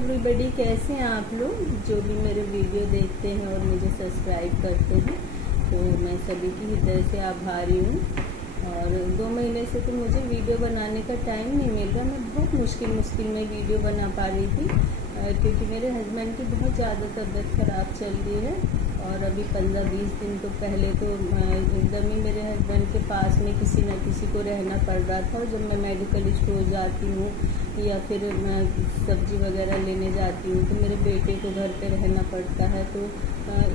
Everybody, कैसे हैं आप लोग जो भी मेरे वीडियो देखते हैं और मुझे सब्सक्राइब करते हैं। तो मैं सभी की हृदय से आभारी हूँ। और 2 महीने से तो मुझे वीडियो बनाने का टाइम नहीं मिल रहा। मैं बहुत मुश्किल में वीडियो बना पा रही थी क्योंकि मेरे हस्बैंड की बहुत ज़्यादा तबीयत ख़राब चल रही है। और अभी 15-20 दिन तो पहले तो एकदम ही मेरे हस्बैंड के पास में किसी न किसी को रहना पड़ रहा था। और जब मैं मेडिकल स्टोर जाती हूँ या फिर मैं सब्जी वगैरह लेने जाती हूँ तो मेरे बेटे को घर पे रहना पड़ता है। तो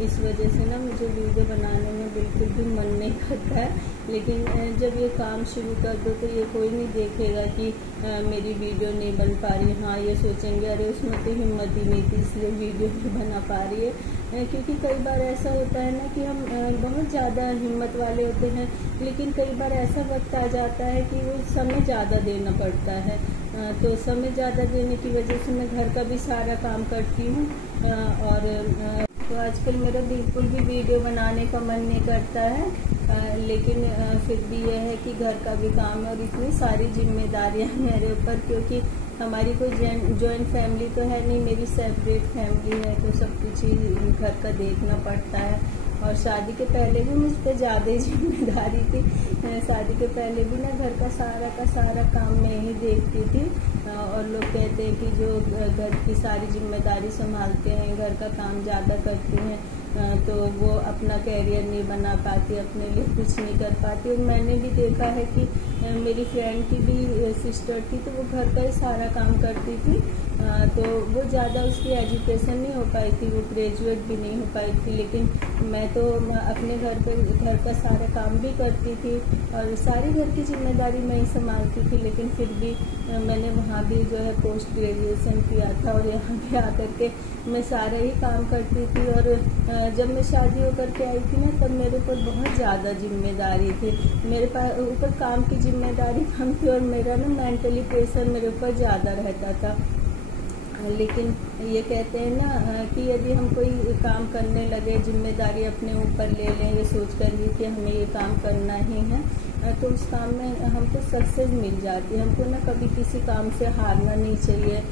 इस वजह से ना मुझे वीडियो बनाने में बिल्कुल भी मन नहीं करता है। लेकिन जब ये काम शुरू कर दो तो ये कोई नहीं देखेगा कि मेरी वीडियो नहीं बन पा रही। हाँ, ये सोचेंगे अरे उसमें तो हिम्मत ही नहीं थी इसलिए वीडियो नहीं बना पा रही है। क्योंकि कई बार ऐसा होता है ना कि हम बहुत ज़्यादा हिम्मत वाले होते हैं, लेकिन कई बार ऐसा वक्त आ जाता है कि वो समय ज़्यादा देना पड़ता है। तो समय ज़्यादा देने की वजह से मैं घर का भी सारा काम करती हूँ। और तो आजकल मेरा बिल्कुल भी वीडियो बनाने का मन नहीं करता है। लेकिन फिर भी यह है कि घर का भी काम है और इतनी सारी जिम्मेदारियां मेरे ऊपर, क्योंकि हमारी कोई जॉइंट फैमिली तो है नहीं, मेरी सेपरेट फैमिली है। तो सब कुछ ही घर का देखना पड़ता है। और शादी के पहले भी मुझ पर ज़्यादा जिम्मेदारी थी। शादी के पहले भी ना घर का सारा काम मैं ही देखती थी। और लोग कहते हैं कि जो घर की सारी जिम्मेदारी संभालते हैं, घर का काम ज़्यादा करती हैं, तो वो अपना कैरियर नहीं बना पाती, अपने लिए कुछ नहीं कर पाती। और मैंने भी देखा है कि मेरी फ्रेंड की भी सिस्टर थी तो वो घर का ही सारा काम करती थी। तो वो ज़्यादा उसकी एजुकेशन नहीं हो पाई थी, वो ग्रेजुएट भी नहीं हो पाई थी। लेकिन मैं तो अपने घर का सारा काम भी करती थी और सारी घर की जिम्मेदारी मैं ही संभालती थी। लेकिन फिर भी मैंने वहाँ भी जो है पोस्ट ग्रेजुएशन किया था और यहाँ भी आकर के मैं सारा ही काम करती थी। और जब मैं शादी होकर के आई थी ना तब मेरे ऊपर बहुत ज़्यादा जिम्मेदारी थी। मेरे पास ऊपर काम की जिम्मेदारी कम थी और मेरा ना मेंटली प्रेशर मेरे ऊपर ज़्यादा रहता था। लेकिन ये कहते हैं ना कि यदि हम कोई काम करने लगे, जिम्मेदारी अपने ऊपर ले लें, ये सोच कर ही कि हमें ये काम करना ही है, तो उस काम में हमको सक्सेस मिल जाती है। हमको ना कभी किसी काम से हारना नहीं चाहिए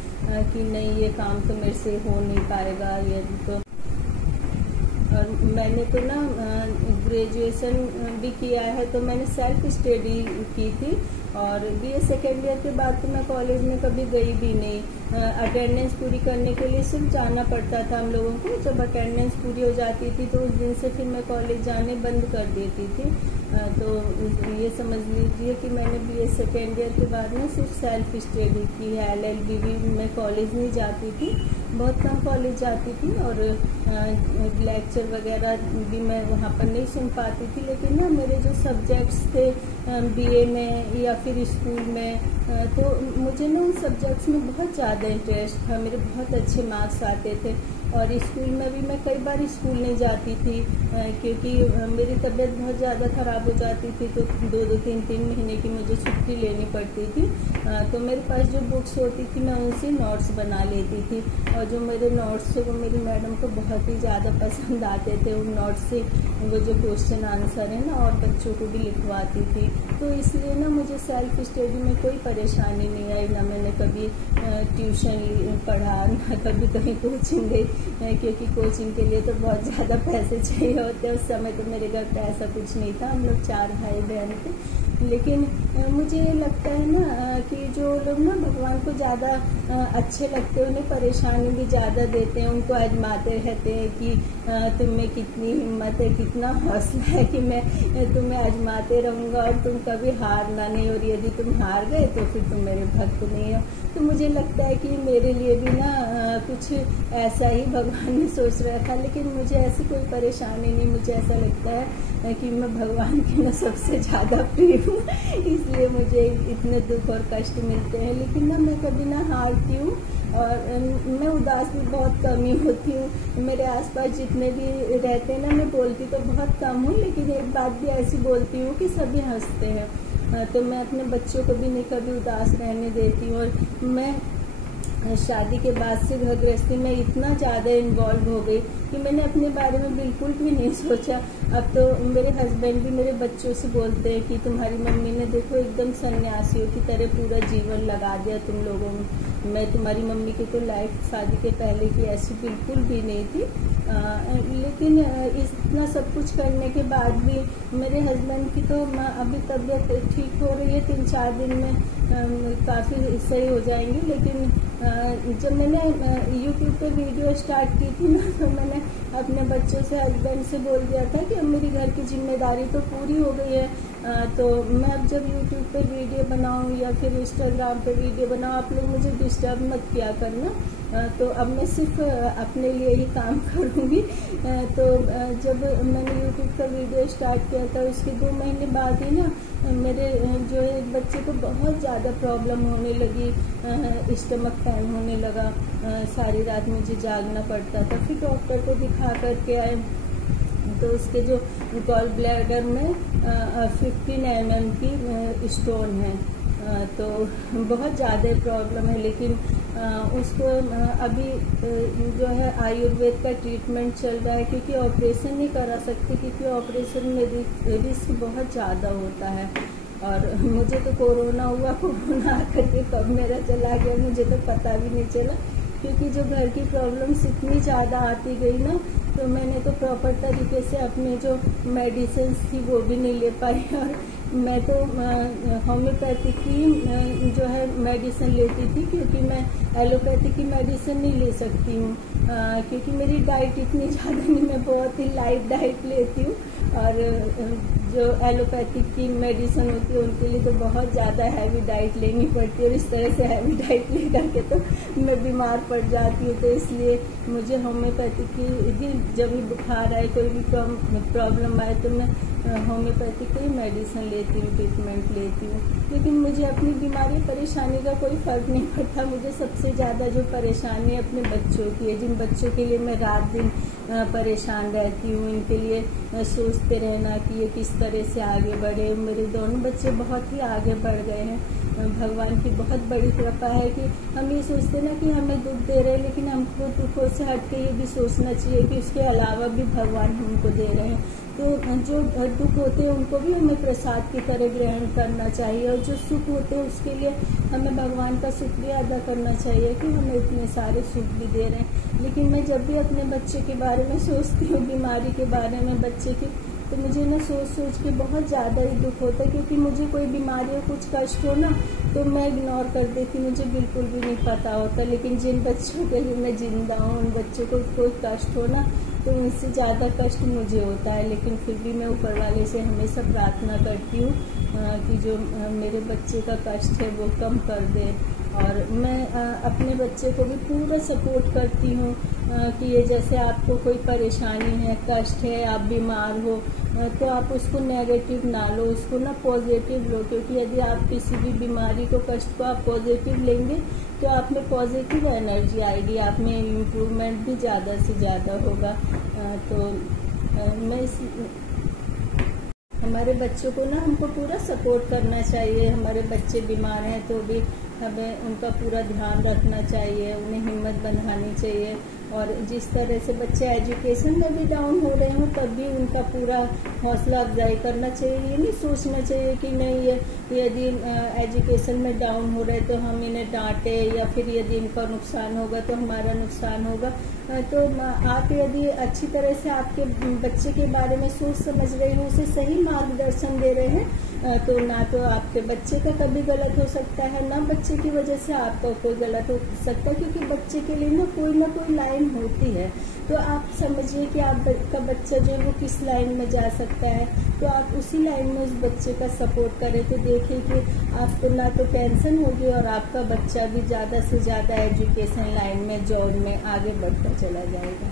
कि नहीं ये काम तो मेरे से हो नहीं पाएगा। ये तो और मैंने तो ना ग्रेजुएशन भी किया है, तो मैंने सेल्फ स्टडी की थी। और बीए सेकेंड ईयर के बाद तो मैं कॉलेज में कभी गई भी नहीं। अटेंडेंस पूरी करने के लिए सिर्फ जाना पड़ता था हम लोगों को। जब अटेंडेंस पूरी हो जाती थी तो उस दिन से फिर मैं कॉलेज जाने बंद कर देती थी। तो ये समझ लीजिए कि मैंने बीए सेकेंड ईयर के बाद ना सिर्फ सेल्फ स्टडी की है। LLB भी मैं कॉलेज नहीं जाती थी, बहुत कम कॉलेज जाती थी। और लेक्चर वगैरह भी मैं वहाँ पर नहीं सुन पाती थी। लेकिन ना मेरे जो सब्जेक्ट्स थे बीए में या फिर स्कूल में, तो मुझे ना उन सब्जेक्ट्स में बहुत ज़्यादा इंटरेस्ट था। मेरे बहुत अच्छे मार्क्स आते थे। और स्कूल में भी मैं कई बार स्कूल नहीं जाती थी क्योंकि मेरी तबीयत बहुत ज़्यादा ख़राब हो जाती थी। तो 2-2, 3-3 महीने की मुझे छुट्टी लेनी पड़ती थी। तो मेरे पास जो बुक्स होती थी मैं उनसे नोट्स बना लेती थी। और जो मेरे नोट्स थे वो मेरी मैडम को बहुत ही ज़्यादा पसंद आते थे। उन नोट्स से वो जो क्वेश्चन आंसर है ना और बच्चों को भी लिखवाती थी। तो इसलिए ना मुझे सेल्फ स्टडी में कोई परेशानी नहीं आई। ना मैंने कभी ट्यूशन पढ़ा, ना कभी कहीं कोचिंग गई, क्योंकि कोचिंग के लिए तो बहुत ज़्यादा पैसे चाहिए होते हैं। उस समय तो मेरे घर पे ऐसा कुछ नहीं था, हम लोग 4 भाई बहन थे। लेकिन मुझे लगता है ना कि जो लोग ना भगवान को ज़्यादा अच्छे लगते हैं, उन्हें परेशानी भी ज़्यादा देते हैं, उनको आजमाते रहते हैं कि तुम में कितनी हिम्मत है, कितना हौसला है कि मैं तुम्हें आजमाते रहूँगा और तुम कभी हारना नहीं। और यदि तुम हार गए तो फिर तुम मेरे भक्त नहीं हो। तो मुझे लगता है कि मेरे लिए भी ना कुछ ऐसा ही भगवान ने सोच रहा था। लेकिन मुझे ऐसी कोई परेशानी नहीं। मुझे ऐसा लगता है कि मैं भगवान की ना सबसे ज़्यादा प्रिय हूँ, इसलिए मुझे इतने दुख और कष्ट मिलते हैं। लेकिन ना मैं कभी ना हारती हूँ और मैं उदास भी बहुत कम ही होती हूँ। मेरे आसपास जितने भी रहते हैं ना, मैं बोलती तो बहुत कम हूँ, लेकिन एक बात भी ऐसी बोलती हूँ कि सभी हंसते हैं। तो मैं अपने बच्चों को भी नहीं कभी उदास रहने देती हूँ। और मैं शादी के बाद से घर गृहस्थी में इतना ज़्यादा इन्वॉल्व हो गई कि मैंने अपने बारे में बिल्कुल भी नहीं सोचा। अब तो मेरे हस्बैंड भी मेरे बच्चों से बोलते हैं कि तुम्हारी मम्मी ने देखो एकदम सन्यासियों की तरह पूरा जीवन लगा दिया तुम लोगों में। मैं तुम्हारी मम्मी की तो लाइफ शादी के पहले की ऐसी बिल्कुल भी नहीं थी। लेकिन इतना सब कुछ करने के बाद भी मेरे हस्बैंड की तो अभी तबीयत ठीक हो रही है, 3-4 दिन में काफ़ी सही हो जाएंगी। लेकिन जब मैंने YouTube पे वीडियो स्टार्ट की थी ना, तो मैंने अपने बच्चों से, हस्बैंड से बोल दिया था कि अब मेरी घर की जिम्मेदारी तो पूरी हो गई है, तो मैं अब जब YouTube पे वीडियो बनाऊँ या फिर इंस्टाग्राम पे वीडियो बनाऊँ, आप लोग मुझे डिस्टर्ब मत किया करना। तो अब मैं सिर्फ अपने लिए ही काम करूँगी। तो जब मैंने YouTube पर वीडियो स्टार्ट किया था, उसके 2 महीने बाद ही ना मेरे जो है बच्चे को बहुत ज़्यादा प्रॉब्लम होने लगी, स्टमक पेन होने लगा, सारी रात मुझे जागना पड़ता था। फिर डॉक्टर को दिखा करके आए, तो उसके जो गॉल ब्लैडर में 15 mm की स्टोन है, तो बहुत ज़्यादा प्रॉब्लम है। लेकिन उसको अभी जो है आयुर्वेद का ट्रीटमेंट चल रहा है, क्योंकि ऑपरेशन नहीं करा सकते, क्योंकि ऑपरेशन में रिस्क बहुत ज़्यादा होता है। और मुझे तो कोरोना हुआ, कोरोना आकर के कब मेरा चला गया मुझे तो पता भी नहीं चला, क्योंकि जो घर की प्रॉब्लम्स इतनी ज़्यादा आती गई ना, तो मैंने तो प्रॉपर तरीके से अपने जो मेडिसिन थी वो भी नहीं ले पाई। और मैं तो होम्योपैथिक की जो है मेडिसिन लेती थी, क्योंकि मैं एलोपैथिक की मेडिसिन नहीं ले सकती हूँ, क्योंकि मेरी डाइट इतनी ज़्यादा नहीं, मैं बहुत ही लाइट डाइट लेती हूँ। और जो एलोपैथिक की मेडिसिन होती है उनके लिए तो बहुत ज़्यादा हैवी डाइट लेनी पड़ती है, और इस तरह से हैवी डाइट ले करके तो मैं बीमार पड़ जाती हूँ। तो इसलिए मुझे होम्योपैथिक की जब भी बुखार आए, कोई भी प्रॉब्लम आए, तो मैं होम्योपैथिक की मेडिसिन लेती हूँ, ट्रीटमेंट लेती हूँ। लेकिन मुझे अपनी बीमारी परेशानी का कोई फ़र्क नहीं पड़ता। मुझे सबसे ज़्यादा जो परेशानी अपने बच्चों की है, जिन बच्चों के लिए मैं रात दिन परेशान रहती हूँ, इनके लिए सोचते रहना कि ये किस तरह से आगे बढ़े। मेरे दोनों बच्चे बहुत ही आगे बढ़ गए हैं, भगवान की बहुत बड़ी कृपा है कि हम ये सोचते ना कि हमें दुख दे रहे हैं, लेकिन हमको दुखों से हट के ये भी सोचना चाहिए कि उसके अलावा भी भगवान हमको दे रहे हैं। तो जो दुख होते हैं उनको भी हमें प्रसाद की तरह ग्रहण करना चाहिए, और जो सुख होते हैं उसके लिए हमें भगवान का शुक्रिया अदा करना चाहिए कि हमें इतने सारे सुख भी दे रहे हैं। लेकिन मैं जब भी अपने बच्चे के बारे में सोचती हूँ, बीमारी के बारे में बच्चे की, तो मुझे ना सोच के बहुत ज़्यादा ही दुख होता है, क्योंकि मुझे कोई बीमारी हो, कुछ कष्ट हो ना, तो मैं इग्नोर कर देती, मुझे बिल्कुल भी नहीं पता होता। लेकिन जिन बच्चों के लिए मैं जिंदा हूँ, उन बच्चों को कोई कष्ट हो ना, तो उनसे ज़्यादा कष्ट मुझे होता है। लेकिन फिर भी मैं ऊपर वाले से हमेशा प्रार्थना करती हूँ कि जो मेरे बच्चे का कष्ट है वो कम कर दे। और मैं अपने बच्चे को भी पूरा सपोर्ट करती हूँ कि ये जैसे आपको कोई परेशानी है, कष्ट है, आप बीमार हो, तो आप उसको नेगेटिव ना लो, उसको ना पॉजिटिव लो। क्योंकि यदि आप किसी भी बीमारी को, कष्ट को आप पॉजिटिव लेंगे, तो आप में पॉजिटिव एनर्जी आएगी, आप में इम्प्रूवमेंट भी ज़्यादा से ज़्यादा होगा। तो मैं हमारे बच्चों को ना हमको पूरा सपोर्ट करना चाहिए। हमारे बच्चे बीमार हैं तो भी हमें उनका पूरा ध्यान रखना चाहिए, उन्हें हिम्मत बंधानी चाहिए। और जिस तरह से बच्चे एजुकेशन में भी डाउन हो रहे हों, तब भी उनका पूरा हौसला अफजाई करना चाहिए। ये नहीं सोचना चाहिए कि नहीं, ये यदि एजुकेशन में डाउन हो रहे तो हम इन्हें डांटे, या फिर यदि इनका नुकसान होगा तो हमारा नुकसान होगा। तो आप यदि अच्छी तरह से आपके बच्चे के बारे में सोच समझ रहे हैं, उसे सही मार्गदर्शन दे रहे हैं, तो ना तो आपके बच्चे का कभी गलत हो सकता है, ना बच्चे की वजह से आपका कोई गलत हो सकता है। क्योंकि बच्चे के लिए ना कोई लाइन होती है, तो आप समझिए कि आपका बच्चा जो है वो किस लाइन में जा सकता है, तो आप उसी लाइन में उस बच्चे का सपोर्ट करें। तो देखिए कि आपको ना तो टेंशन होगी, और आपका बच्चा भी ज़्यादा से ज़्यादा एजुकेशन लाइन में, जॉब में आगे बढ़ता चला जाएगा।